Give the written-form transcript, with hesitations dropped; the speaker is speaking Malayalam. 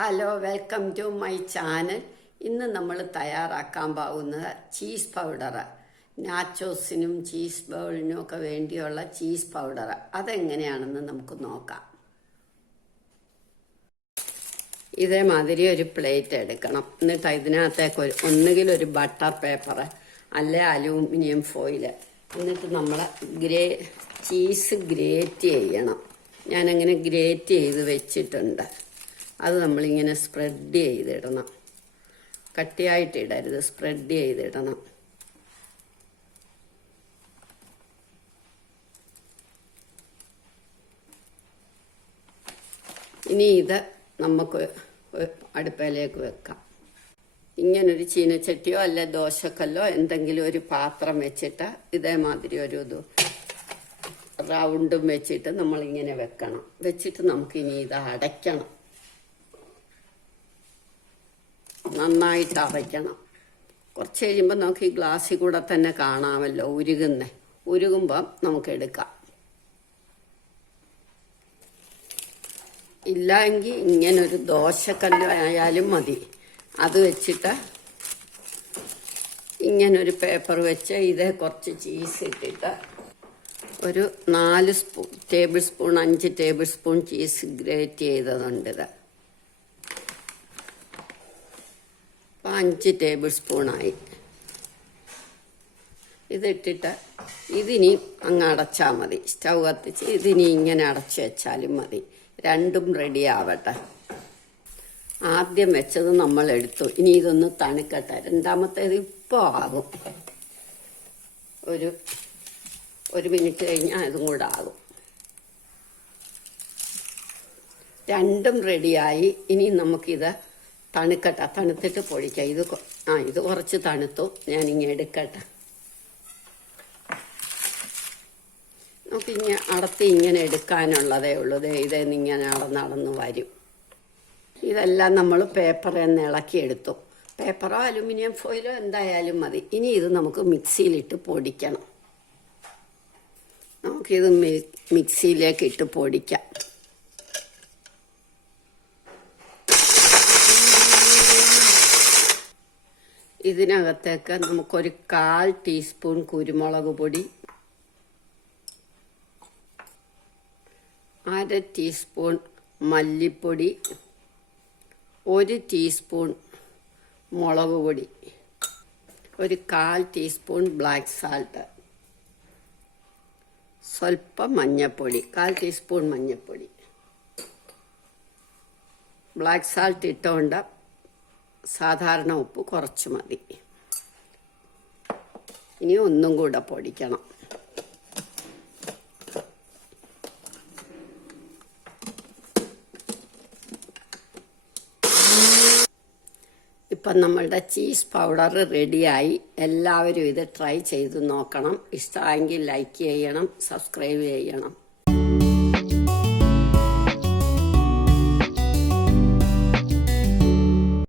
Hello, welcome to my channel. ഇന്ന് നമ്മൾ തയ്യാറാക്കാൻ പോകുന്നത് ചീസ് പൗഡർ. നാച്ചോസിനും ചീസ് ബൗളിനും ഒക്കെ വേണ്ടിയുള്ള ചീസ് പൗഡർ. അതെങ്ങനെയാണെന്ന് നമുക്ക് നോക്കാം. ഇതേമാതിരി ഒരു പ്ലേറ്റ് എടുക്കണം. എന്നിട്ട് ഇതിനകത്തേക്ക് ഒന്നുകിൽ ഒരു ബട്ടർ പേപ്പർ അല്ലെ അലൂമിനിയം ഫോയിൽ. എന്നിട്ട് നമ്മൾ ചീസ് ഗ്രേറ്റ് ചെയ്യണം. ഞാനങ്ങനെ ഗ്രേറ്റ് ചെയ്ത് വെച്ചിട്ടുണ്ട്. അത് നമ്മളിങ്ങനെ സ്പ്രെഡ് ചെയ്തിടണം. കട്ടിയായിട്ട് ഇടരുത്, സ്പ്രെഡ് ചെയ്തിടണം. ഇനി ഇത് നമുക്ക് അടുപ്പയിലേക്ക് വെക്കാം. ഇങ്ങനൊരു ചീനച്ചട്ടിയോ അല്ലെ ദോശക്കല്ലോ എന്തെങ്കിലും ഒരു പാത്രം വെച്ചിട്ട് ഇതേമാതിരി ഒരു റൗണ്ടും വെച്ചിട്ട് നമ്മളിങ്ങനെ വെക്കണം. വെച്ചിട്ട് നമുക്കിനി ഇത് അടയ്ക്കണം. നന്നായിട്ട് അടയ്ക്കണം. കുറച്ച് കഴിയുമ്പോൾ നമുക്ക് ഈ ഗ്ലാസ്സിൽ കൂടെ തന്നെ കാണാമല്ലോ ഉരുകുമ്പം നമുക്ക് എടുക്കാം. ഇല്ല എങ്കിൽ ഇങ്ങനൊരു ദോശക്കല്ല് ആയാലും മതി. അത് വെച്ചിട്ട് ഇങ്ങനൊരു പേപ്പർ വെച്ച് ഇതേ കുറച്ച് ചീസ് ഇട്ടിട്ട് ഒരു 4 tablespoon 5 tablespoon cheese grate ചെയ്തതുണ്ട്. ഇത് 5 ടേബിൾ സ്പൂണായി. ഇതിട്ടിട്ട് ഇതിനി അങ്ങ് അടച്ചാൽ മതി. സ്റ്റൗ കത്തിച്ച് ഇതിനി ഇങ്ങനെ അടച്ച് വെച്ചാലും മതി. രണ്ടും റെഡി ആവട്ടെ. ആദ്യം വെച്ചത് നമ്മൾ എടുത്തു. ഇനി ഇതൊന്ന് തണുക്കട്ടെ. രണ്ടാമത്തേത് ഇപ്പോൾ ആകും. ഒരു മിനിറ്റ് കഴിഞ്ഞാൽ ഇതും കൂടെ ആകും. രണ്ടും റെഡിയായി. ഇനി നമുക്കിത് തണുക്കട്ടെ. തണുത്തിട്ട് പൊടിക്കാം. ഇത് കുറച്ച് തണുത്തു. ഞാനിങ്ങനെ എടുക്കട്ടെ. നമുക്കിങ്ങനെ അടത്തി ഇങ്ങനെ എടുക്കാനുള്ളതേ ഉള്ളൂ. ഇതേന്നിങ്ങനെ നടന്ന് വരും. ഇതെല്ലാം നമ്മൾ പേപ്പറിൽ നിന്ന് ഇളക്കിയെടുത്തു. പേപ്പറോ അലുമിനിയം ഫോയിലോ എന്തായാലും മതി. ഇനി ഇത് നമുക്ക് മിക്സിയിലിട്ട് പൊടിക്കണം. നമുക്കിത് മിക്സിയിലേക്ക് ഇട്ട് പൊടിക്കാം. ഇതിനകത്തേക്ക് നമുക്കൊരു 1/4 ടീസ്പൂൺ കുരുമുളക് പൊടി, 1/2 ടീസ്പൂൺ മല്ലിപ്പൊടി, 1 ടീസ്പൂൺ മുളക് പൊടി, ഒരു 1/4 ടീസ്പൂൺ ബ്ലാക്ക് സാൾട്ട്, സ്വല്പം മഞ്ഞൾപ്പൊടി, 1/4 ടീസ്പൂൺ മഞ്ഞൾപ്പൊടി. ബ്ലാക്ക് സാൾട്ട് ഇട്ടുകൊണ്ട് സാധാരണ ഉപ്പ് കുറച്ച് മതി. ഇനി ഒന്നും കൂടെ പൊടിക്കണം. ഇപ്പം നമ്മളുടെ ചീസ് പൗഡർ റെഡിയായി. എല്ലാവരും ഇത് ട്രൈ ചെയ്ത് നോക്കണം. ഇഷ്ടമായെങ്കിൽ ലൈക്ക് ചെയ്യണം, സബ്സ്ക്രൈബ് ചെയ്യണം.